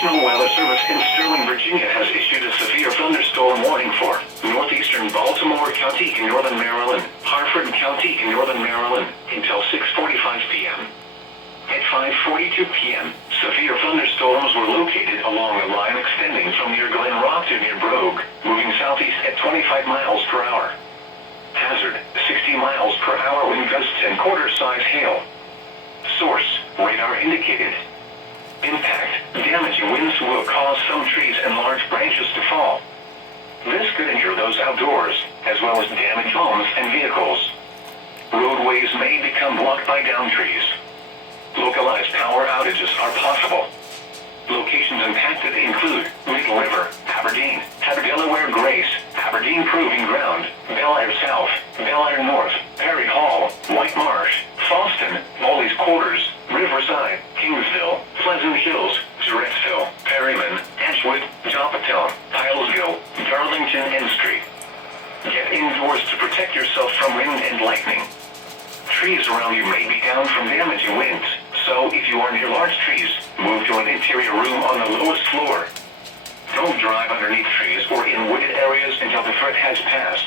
National Weather Service in Sterling, Virginia has issued a severe thunderstorm warning for northeastern Baltimore County in northern Maryland, Harford County in northern Maryland, until 6:45 p.m. At 5:42 p.m., severe thunderstorms were located along a line extending from near Glen Rock to near Brogue, moving southeast at 25 miles per hour. Hazard, 60 miles per hour wind gusts and quarter-size hail. Source, radar indicated. Impact, damaging winds will cause some trees and large branches to fall. This could injure those outdoors, as well as damage homes and vehicles. Roadways may become blocked by downed trees. Localized power outages are possible. Locations impacted include Little River, Aberdeen, Delaware Grace, Aberdeen Proving Ground, Bel Air South, Bel Air North, Perry Hall, White Marsh, Foston, Molly's Quarters, Riverside, Kingsville, Pleasant Hills, Surrettsville, Perryman, Ashwood, Joppatone, Pilesville, Darlington, and Street. Get indoors to protect yourself from wind and lightning. Trees around you may be down from damaging winds, so if you are near large trees, move to an interior room on the lowest floor. Don't drive underneath trees or in wooded areas until the threat has passed.